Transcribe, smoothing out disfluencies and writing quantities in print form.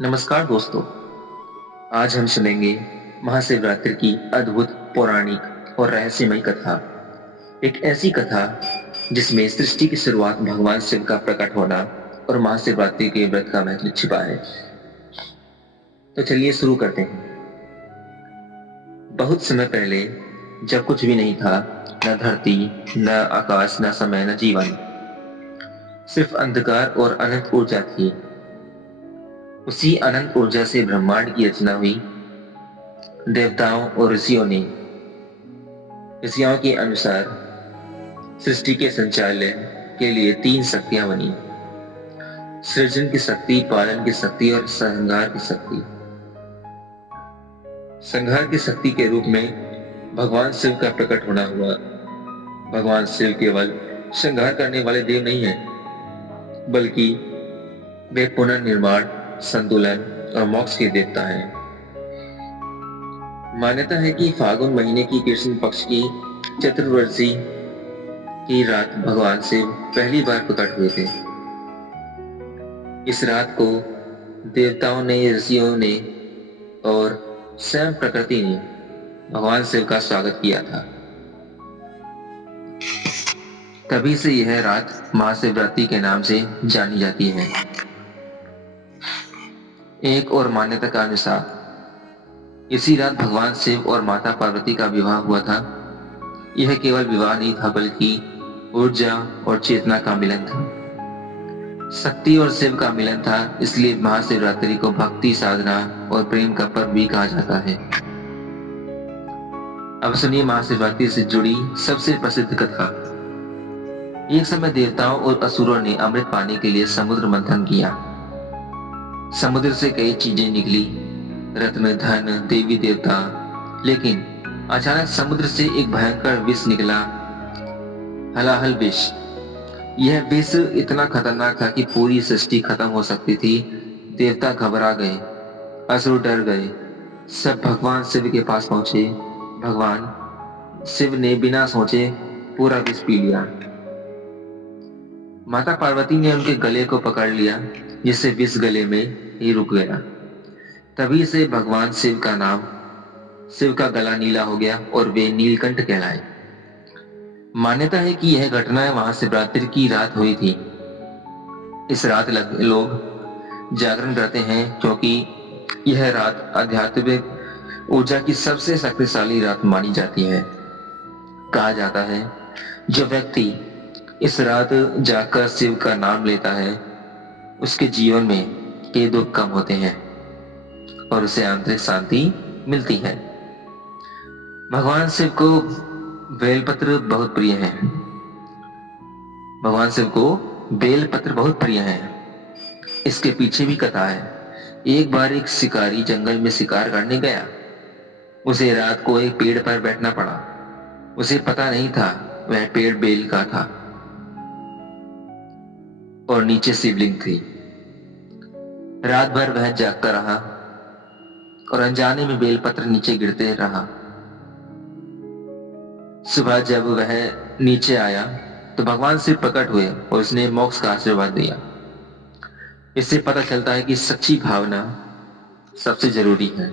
नमस्कार दोस्तों। आज हम सुनेंगे महाशिवरात्रि की अद्भुत पौराणिक और रहस्यमय कथा। एक ऐसी कथा जिसमें सृष्टि की शुरुआत, भगवान शिव का प्रकट होना और महाशिवरात्रि के व्रत का महत्व छिपा है। तो चलिए शुरू करते हैं। बहुत समय पहले, जब कुछ भी नहीं था, न धरती, न आकाश, न समय, न जीवन, सिर्फ अंधकार और अनंत ऊर्जा थी। उसी अनंत ऊर्जा से ब्रह्मांड की रचना हुई। देवताओं और ऋषियों के अनुसार सृष्टि के संचालन के लिए तीन शक्तियां बनी: सृजन की शक्ति, पालन की शक्ति और संहार की शक्ति। संहार की शक्ति के रूप में भगवान शिव का प्रकट होना हुआ। भगवान शिव केवल संहार करने वाले देव नहीं हैं, बल्कि वे पुनर्निर्माण, संतुलन और मोक्ष के देवता हैं। मान्यता है कि फागुन महीने की कृष्ण पक्ष की चतुर्दशी की रात भगवान शिव पहली बार प्रकट हुए थे। इस रात को देवताओं ने, ऋषियों ने और स्वयं प्रकृति ने भगवान शिव का स्वागत किया था। तभी से यह रात महाशिवरात्रि के नाम से जानी जाती है। एक और मान्यता के अनुसार इसी रात भगवान शिव और माता पार्वती का विवाह हुआ था। यह केवल विवाह नहीं था, बल्कि ऊर्जा और चेतना का मिलन था। शक्ति और शिव का मिलन था, इसलिए महाशिवरात्रि को भक्ति, साधना और प्रेम का पर्व भी कहा जाता है। अब सुनिए महाशिवरात्रि से जुड़ी सबसे प्रसिद्ध कथा। एक समय देवताओं और असुरों ने अमृत पाने के लिए समुद्र मंथन किया। समुद्र से कई चीजें निकली, रत्न, धन, देवी देवता। लेकिन अचानक समुद्र से एक भयंकर विष निकला, हलाहल विष। यह विष इतना खतरनाक था कि पूरी सृष्टि खत्म हो सकती थी। देवता घबरा गए, असुर डर गए, सब भगवान शिव के पास पहुंचे। भगवान शिव ने बिना सोचे पूरा विष पी लिया। माता पार्वती ने उनके गले को पकड़ लिया, जिससे विष गले में ही रुक गया। तभी से भगवान शिव का गला नीला हो गया और वे नीलकंठ कहलाए। मान्यता है कि यह घटना महाशिवरात्रि की रात हुई थी। इस रात लोग जागरण करते हैं, क्योंकि यह रात आध्यात्मिक ऊर्जा की सबसे शक्तिशाली रात मानी जाती है। कहा जाता है, जो व्यक्ति इस रात जाकर शिव का नाम लेता है, उसके जीवन में के दुख कम होते हैं और उसे आंतरिक शांति मिलती है। भगवान शिव को बेलपत्र बहुत प्रिय है। भगवान शिव को बेलपत्र बहुत प्रिय है। इसके पीछे भी कथा है। एक बार एक शिकारी जंगल में शिकार करने गया। उसे रात को एक पेड़ पर बैठना पड़ा। उसे पता नहीं था वह पेड़ बेल का था और नीचे शिवलिंग थी। रात भर वह जागता रहा और अनजाने में बेलपत्र नीचे गिरते रहा। सुबह जब वह नीचे आया तो भगवान शिव प्रकट हुए और उसने मोक्ष का आशीर्वाद दिया। इससे पता चलता है कि सच्ची भावना सबसे जरूरी है।